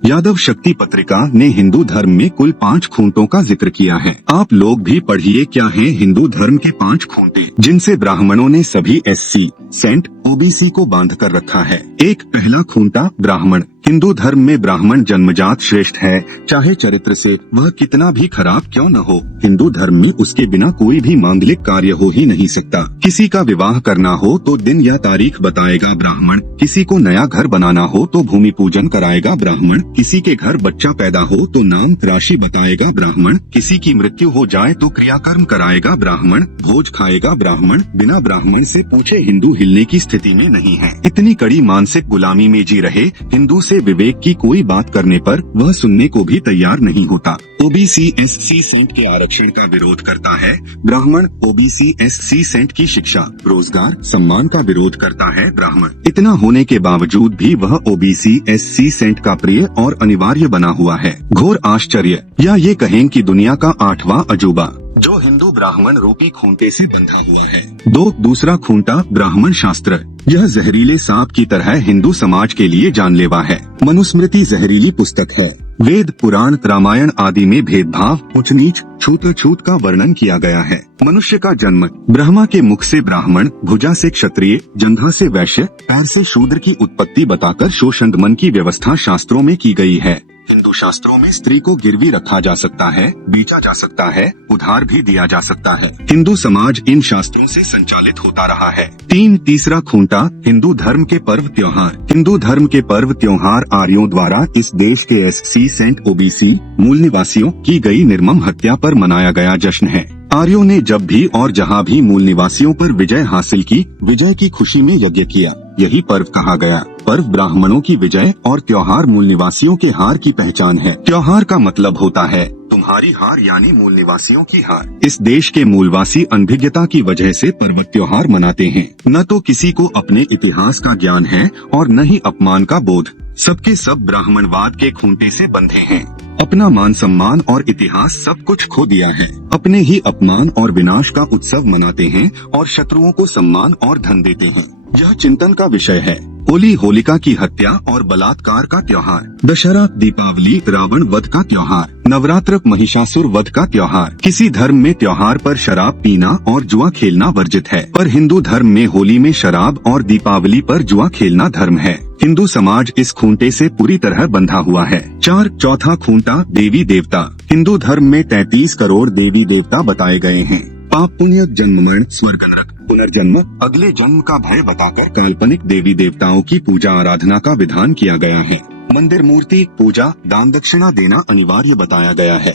यादव शक्ति पत्रिका ने हिंदू धर्म में कुल 5 खूंटों का जिक्र किया है। आप लोग भी पढ़िए क्या हैं हिंदू धर्म के 5 खूंटे, जिनसे ब्राह्मणों ने सभी एससी, सेंट, ओबीसी को बांध कर रखा है। एक, पहला खूंटा ब्राह्मण। हिंदू धर्म में ब्राह्मण जन्मजात श्रेष्ठ है, चाहे चरित्र से वह कितना भी खराब क्यों न हो। हिंदू धर्म में उसके बिना कोई भी मांगलिक कार्य हो ही नहीं सकता। किसी का विवाह करना हो तो दिन या तारीख बताएगा ब्राह्मण, किसी को नया घर बनाना हो तो भूमि पूजन कराएगा ब्राह्मण, किसी के घर बच्चा पैदा हो तो नाम राशि बताएगा ब्राह्मण, किसी की मृत्यु हो जाए तो क्रियाकर्म कराएगा ब्राह्मण, भोज खाएगा ब्राह्मण। बिना ब्राह्मण से पूछे हिंदू हिलने की स्थिति में नहीं है। इतनी कड़ी मानसिक गुलामी में जी रहे हिंदू से विवेक की कोई बात करने पर वह सुनने को भी तैयार नहीं होता। ओबीसी एससी सेंट के आरक्षण का विरोध करता है ब्राह्मण। ओबीसी एससी सेंट की शिक्षा, रोजगार, सम्मान का विरोध करता है ब्राह्मण। इतना होने के बावजूद भी वह ओबीसी एससी सेंट का प्रिय और अनिवार्य बना हुआ है। घोर आश्चर्य, या ये कहें कि दुनिया का 8वां अजूबा, जो हिंदू ब्राह्मण रूपी खूंटे से बंधा हुआ है। 2, दूसरा खूंटा ब्राह्मण शास्त्र। यह जहरीले सांप की तरह हिंदू समाज के लिए जानलेवा है। मनुस्मृति जहरीली पुस्तक है। वेद, पुराण, रामायण आदि में भेदभाव, ऊंच नीच, छूत छूत का वर्णन किया गया है। मनुष्य का जन्म ब्रह्मा के मुख से ब्राह्मण, भुजा से क्षत्रिय, जंघा से वैश्य, पैर से शूद्र की उत्पत्ति बताकर शोषण दमन की व्यवस्था शास्त्रों में की गई है। हिंदू शास्त्रों में स्त्री को गिरवी रखा जा सकता है, बेचा जा सकता है, उधार भी दिया जा सकता है। हिंदू समाज इन शास्त्रों से संचालित होता रहा है। 3, तीसरा खूंटा हिंदू धर्म के पर्व त्योहार। हिंदू धर्म के पर्व त्योहार आर्यों द्वारा इस देश के एससी, सेंट, ओबीसी मूल निवासियों की गई निर्मम हत्या पर मनाया गया जश्न है। आर्यों ने जब भी और जहाँ भी मूल निवासियों पर विजय हासिल की, विजय की खुशी में यज्ञ किया, यही पर्व कहा गया। पर्व ब्राह्मणों की विजय और त्योहार मूल निवासियों के हार की पहचान है। त्योहार का मतलब होता है तुम्हारी हार, यानी मूल निवासियों की हार। इस देश के मूलवासी अनभिज्ञता की वजह से पर्व त्योहार मनाते हैं। न तो किसी को अपने इतिहास का ज्ञान है और न ही अपमान का बोध। सबके सब ब्राह्मणवाद के खूंटे से बंधे हैं। अपना मान सम्मान और इतिहास सब कुछ खो दिया है। अपने ही अपमान और विनाश का उत्सव मनाते हैं और शत्रुओं को सम्मान और धन देते हैं। यह चिंतन का विषय है। होली, होलिका की हत्या और बलात्कार का त्योहार। दशहरा, दीपावली, रावण वध का त्योहार। नवरात्र, महिषासुर वध का त्योहार। किसी धर्म में त्योहार पर शराब पीना और जुआ खेलना वर्जित है, पर हिंदू धर्म में होली में शराब और दीपावली पर जुआ खेलना धर्म है। हिंदू समाज इस खूंटे से पूरी तरह बंधा हुआ है। 4, चौथा खूंटा देवी देवता। हिंदू धर्म में 33 करोड़ देवी देवता बताए गए हैं। पाप, पुण्य, जन्म, मरण, स्वर्ग, नरक, पुनर्जन्म, अगले जन्म का भय बताकर काल्पनिक देवी देवताओं की पूजा आराधना का विधान किया गया है। मंदिर, मूर्ति, पूजा, दान दक्षिणा देना अनिवार्य बताया गया है।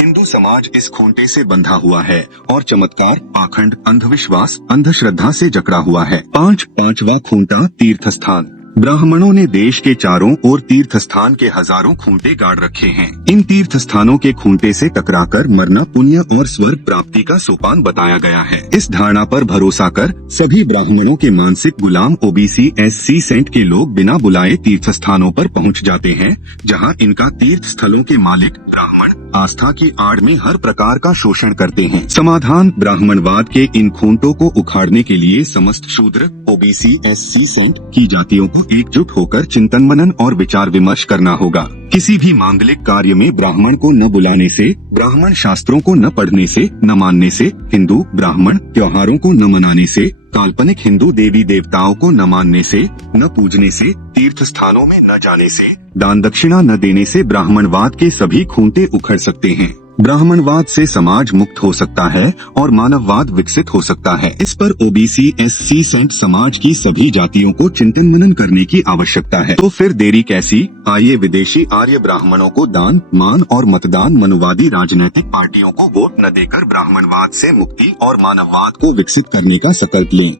हिंदू समाज इस खूंटे से बंधा हुआ है और चमत्कार, पाखंड, अंधविश्वास, अंधश्रद्धा से जकड़ा हुआ है। 5, पांचवा खूंटा तीर्थ स्थान। ब्राह्मणों ने देश के चारों ओर तीर्थ स्थान के हजारों खूंटे गाड़ रखे हैं। इन तीर्थ स्थानों के खूंटे से टकराकर मरना पुण्य और स्वर्ग प्राप्ति का सोपान बताया गया है। इस धारणा पर भरोसा कर सभी ब्राह्मणों के मानसिक गुलाम ओबीसी एससी सेंट के लोग बिना बुलाए तीर्थ स्थानों पर पहुंच जाते हैं, जहां इनका तीर्थ स्थलों के मालिक ब्राह्मण आस्था की आड़ में हर प्रकार का शोषण करते हैं। समाधान, ब्राह्मणवाद के इन खूंटों को उखाड़ने के लिए समस्त शूद्र, ओबीसी, एससी सेंट की जातियों को एकजुट होकर चिंतन मनन और विचार विमर्श करना होगा। किसी भी मांगलिक कार्य में ब्राह्मण को न बुलाने से, ब्राह्मण शास्त्रों को न पढ़ने से, न मानने से, हिंदू ब्राह्मण त्योहारों को न मनाने से, काल्पनिक हिंदू देवी देवताओं को न मानने से, न पूजने से, तीर्थ स्थानों में न जाने से, दान दक्षिणा न देने से ब्राह्मणवाद के सभी खूंटे उखड़ सकते हैं। ब्राह्मणवाद से समाज मुक्त हो सकता है और मानववाद विकसित हो सकता है। इस पर ओबीसी एससी सेंट समाज की सभी जातियों को चिंतन मनन करने की आवश्यकता है। तो फिर देरी कैसी? आइए विदेशी आर्य ब्राह्मणों को दान, मान और मतदान, मनुवादी राजनीतिक पार्टियों को वोट न देकर ब्राह्मणवाद से मुक्ति और मानववाद को विकसित करने का संकल्प लें।